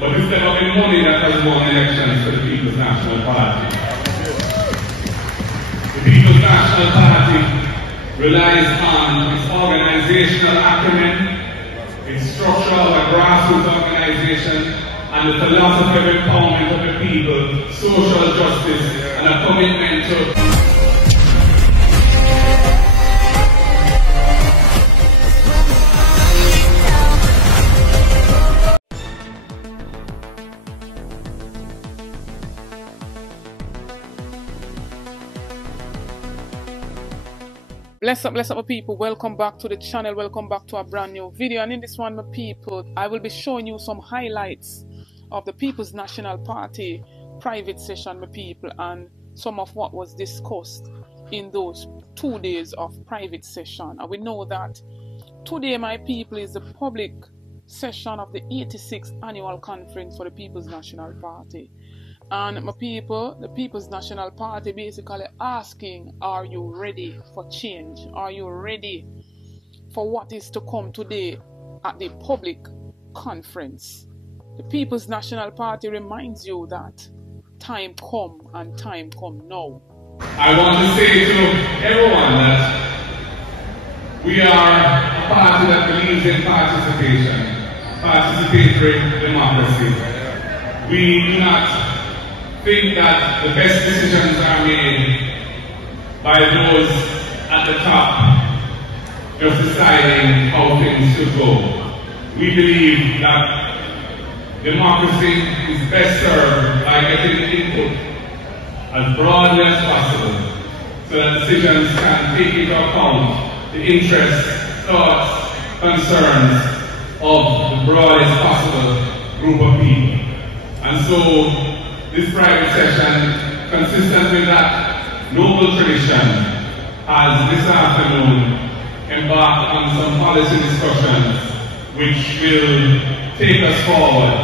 But it's never been money that has won elections for the People's National Party. The People's National Party relies on its organizational acumen, its structural and grassroots organization, and the philosophy of empowerment of the people, social justice, and a commitment to Bless up my people, welcome back to the channel, welcome back to a brand new video. And in this one, my people, I will be showing you some highlights of the People's National Party private session, my people, and some of what was discussed in those 2 days of private session. And we know that today, my people, is the public session of the 86th annual conference for the People's National Party. And my people, the People's National Party basically asking, are you ready for change? Are you ready for what is to come today at the public conference? The People's National Party reminds you that time come and time come now. I want to say to everyone that we are a party that believes in participation, participatory democracy. We do not think that the best decisions are made by those at the top just deciding how things should go. We believe that democracy is best served by getting input as broadly as possible so that decisions can take into account the interests, thoughts, concerns of the broadest possible group of people. And so this private session, consistent with that noble tradition, has this afternoon embarked on some policy discussions which will take us forward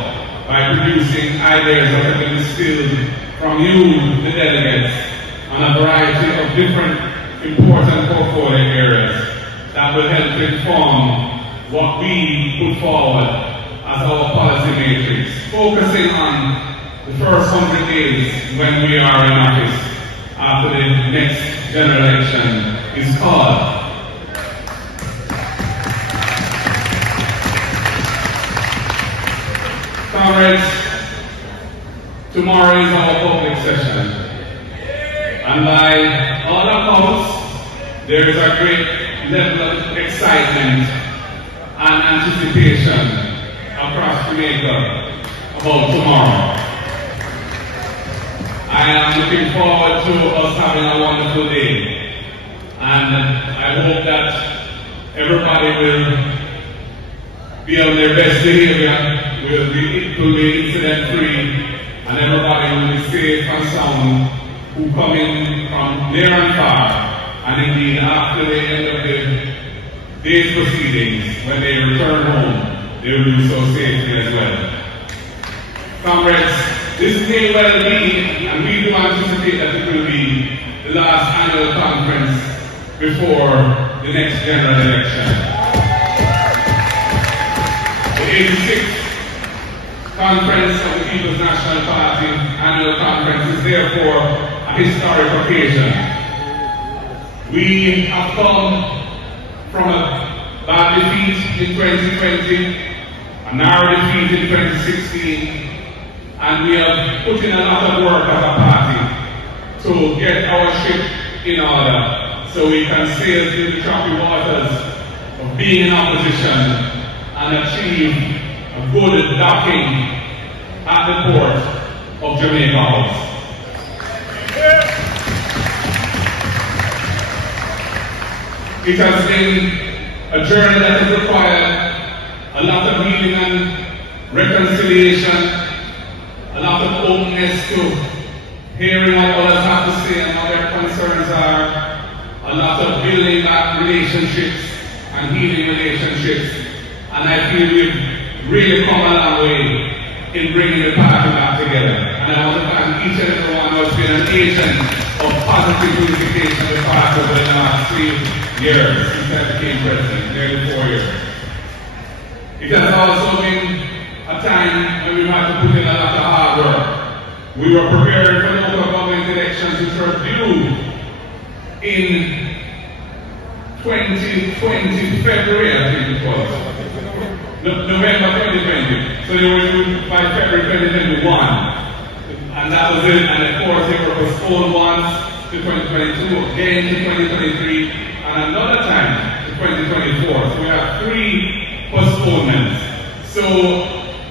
by producing ideas that have been distilled from you, the delegates, on a variety of different important portfolio areas that will help inform what we put forward as our policy matrix, focusing on the first 100 days when we are in office after the next general election is called. Comrades, tomorrow is our public session, and by all accounts, there is a great level of excitement and anticipation across Jamaica about tomorrow. I am looking forward to us having a wonderful day, and I hope that everybody will be on their best behavior, will be equally incident-free, and everybody will be safe and sound who come in from near and far, and indeed after the end of the day's proceedings, when they return home, they will do so safely as well. Comrades, this may well be, and we do anticipate that it will be, the last annual conference before the next general election. The 86th conference of the People's National Party annual conference is therefore a historic occasion. We have come from a bad defeat in 2020, a narrow defeat in 2016, and we have put in a lot of work as a party to get our ship in order so we can sail through the choppy waters of being in opposition and achieve a good docking at the port of Jamaica House. It has been a journey that has required a lot of healing and reconciliation, a lot of openness to hearing what others have to say and what their concerns are, a lot of building back relationships and healing relationships, and I feel we've really come a long way in bringing the party back together. And I want to thank each and every one who has been an agent of positive unification of the party over the last 3 years since I became president, nearly 4 years. It has also been a time when we had to put in a lot of hard work. We were preparing for local government elections which were due in 2020 February, I think it was. November 2020. So they were due by February 2021. And that was it. And of course they were postponed once to 2022, again to 2023, and another time to 2024. So we have 3 postponements. So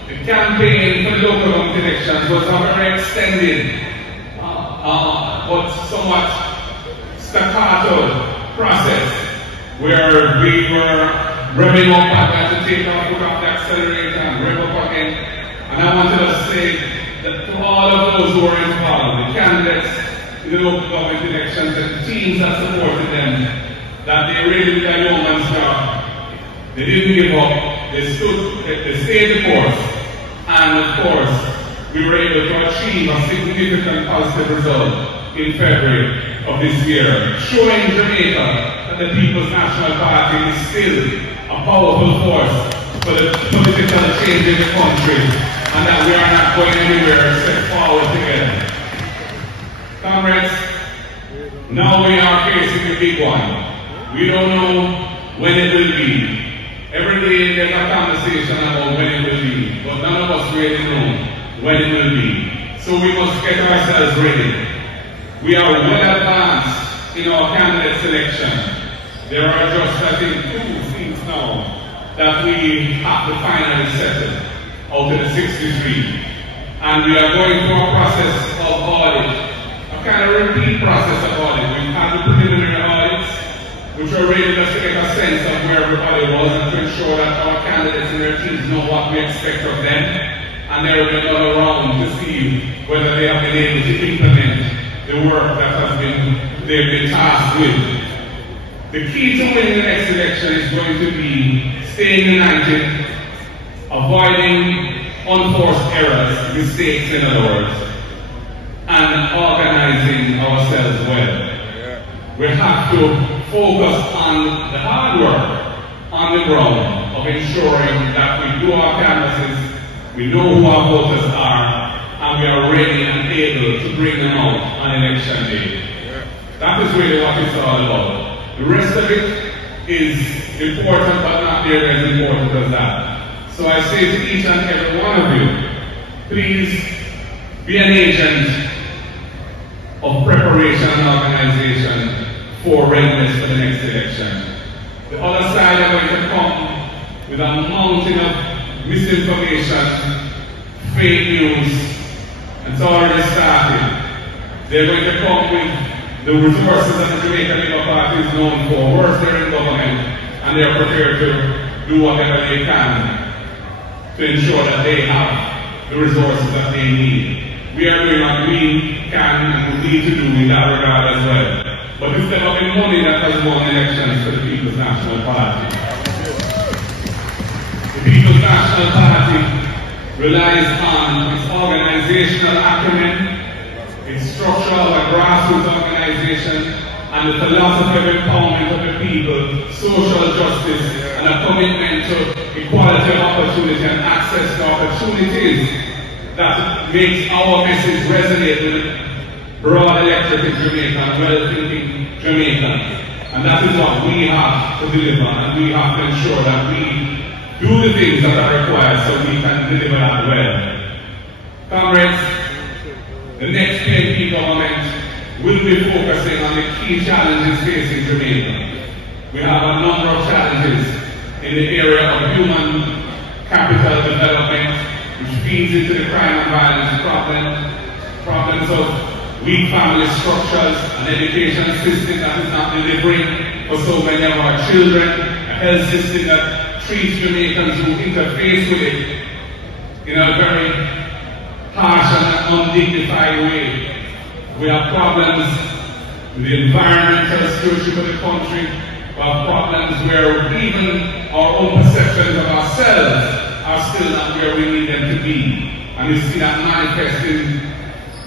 the campaign for the local government elections was a very extended, but somewhat staccato process, where we were revving up and had to take our foot off the accelerator and rev up again. And I wanted to say that to all of those who were involved, the candidates in the local government elections and the teams that supported them, that they really did a yeoman's job. They didn't give up. They stayed the course. And of course, we were able to achieve a significant positive result in February of this year, showing Jamaica that the People's National Party is still a powerful force for the political change in the country, and that we are not going anywhere except forward together. Comrades, now we are facing the big one. We don't know when it will be. Every day there's a conversation about when it will be, but none of us really know when it will be. So we must get ourselves ready. We are well advanced in our candidate selection. There are just, I think, 2 things now that we have to finally settle out of the 63. And we are going through a process of audit, a kind of repeat process of audit. We've had the preliminary audits, which are really just to get a sense of where everybody was and to ensure that our candidates and their teams know what we expect of them. And there will be another round to see whether they have been able to implement the work that they've been tasked with. The key to winning the next election is going to be staying united, avoiding unforced errors, mistakes in other words, and organizing ourselves well. We have to focus on the hard work on the ground of ensuring that we do our canvases, we know who our voters are, and we are ready and able to bring them out on election day. That is really what it's all about. The rest of it is important, but not nearly as important as that. So I say to each and every one of you, please be an agent of preparation and organization for readiness for the next election. The other side are going to come with a mountain of misinformation, fake news, and it's already started. They're going to come with the resources that the Jamaican Labour Party is known for, worse they're in government, and they're prepared to do whatever they can to ensure that they have the resources that they need. We are doing what we can and we need to do in that regard as well. But it's never been money that has won elections for the People's National Party. The People's National Party relies on its organizational acumen, its structure of a grassroots organization, and the philosophy of empowerment of the people, social justice, and a commitment to equality of opportunity and access to opportunities that makes our message resonate with broad electorate in Jamaica and well-thinking Jamaicans. And that is what we have to deliver, and we have to ensure that we do the things that are required so we can deliver that well. Comrades, the next PNP government will be focusing on the key challenges facing Jamaica. We have a number of challenges in the area of human capital development, which feeds into the crime and violence problems of weak family structures, an education system that is not delivering for so many of our children, a health system that treats Jamaicans who interface with it in a very harsh and undignified way. We have problems with the environmental stewardship of the country. We have problems where even our own perceptions of ourselves are still not where we need them to be. And we see that manifest in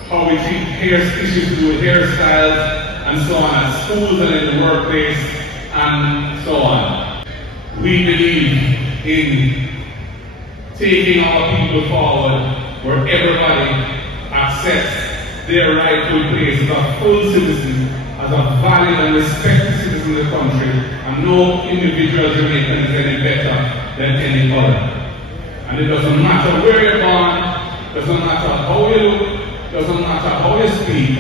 how we treat issues to do with hairstyles and so on at schools and in the workplace and so on. We believe in taking our people forward, where everybody accepts their rightful place as a full citizen, as a valid and respected citizen of the country, and no individual Jamaican is any better than any other. And it doesn't matter where you're born, doesn't matter how you look, doesn't matter how you speak,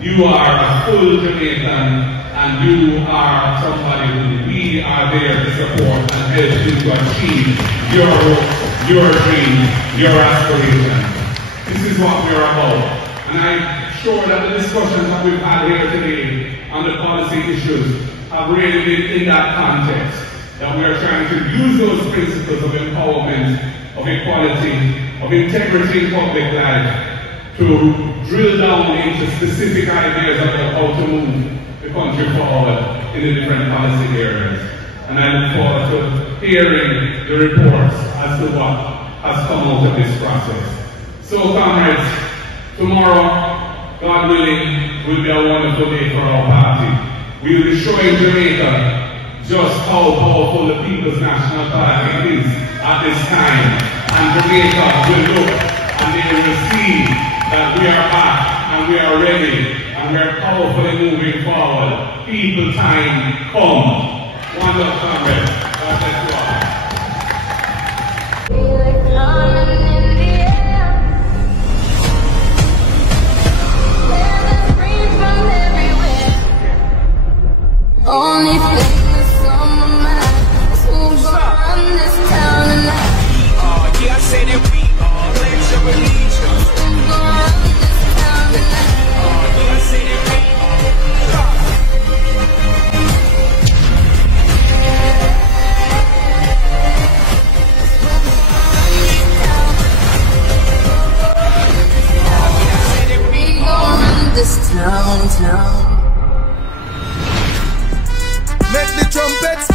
you are a full Jamaican, and you are somebody who we are there to support and help you to achieve your hopes, your dreams, your aspirations. This is what we are about. And I'm sure that the discussions that we've had here today on the policy issues have really been in that context, that we are trying to use those principles of empowerment, of equality, of integrity in public life to drill down into specific ideas about how to move the country forward in the different policy areas. And I look forward to hearing the reports as to what has come out of this process. So comrades, tomorrow, God willing, will be a wonderful day for our party. We will be showing Jamaica just how powerful the People's National Party is at this time. And Jamaica will look and they will see that we are back and we are ready and we are powerfully moving forward. People time come. One love, comrades. God bless you all. Only thing that's on my mind is who's gonna run this town tonight. Yeah, I say that we are pledge of allegiance. Who's gonna run this town tonight? Yeah, I say that we gonna run this town. Make the trumpets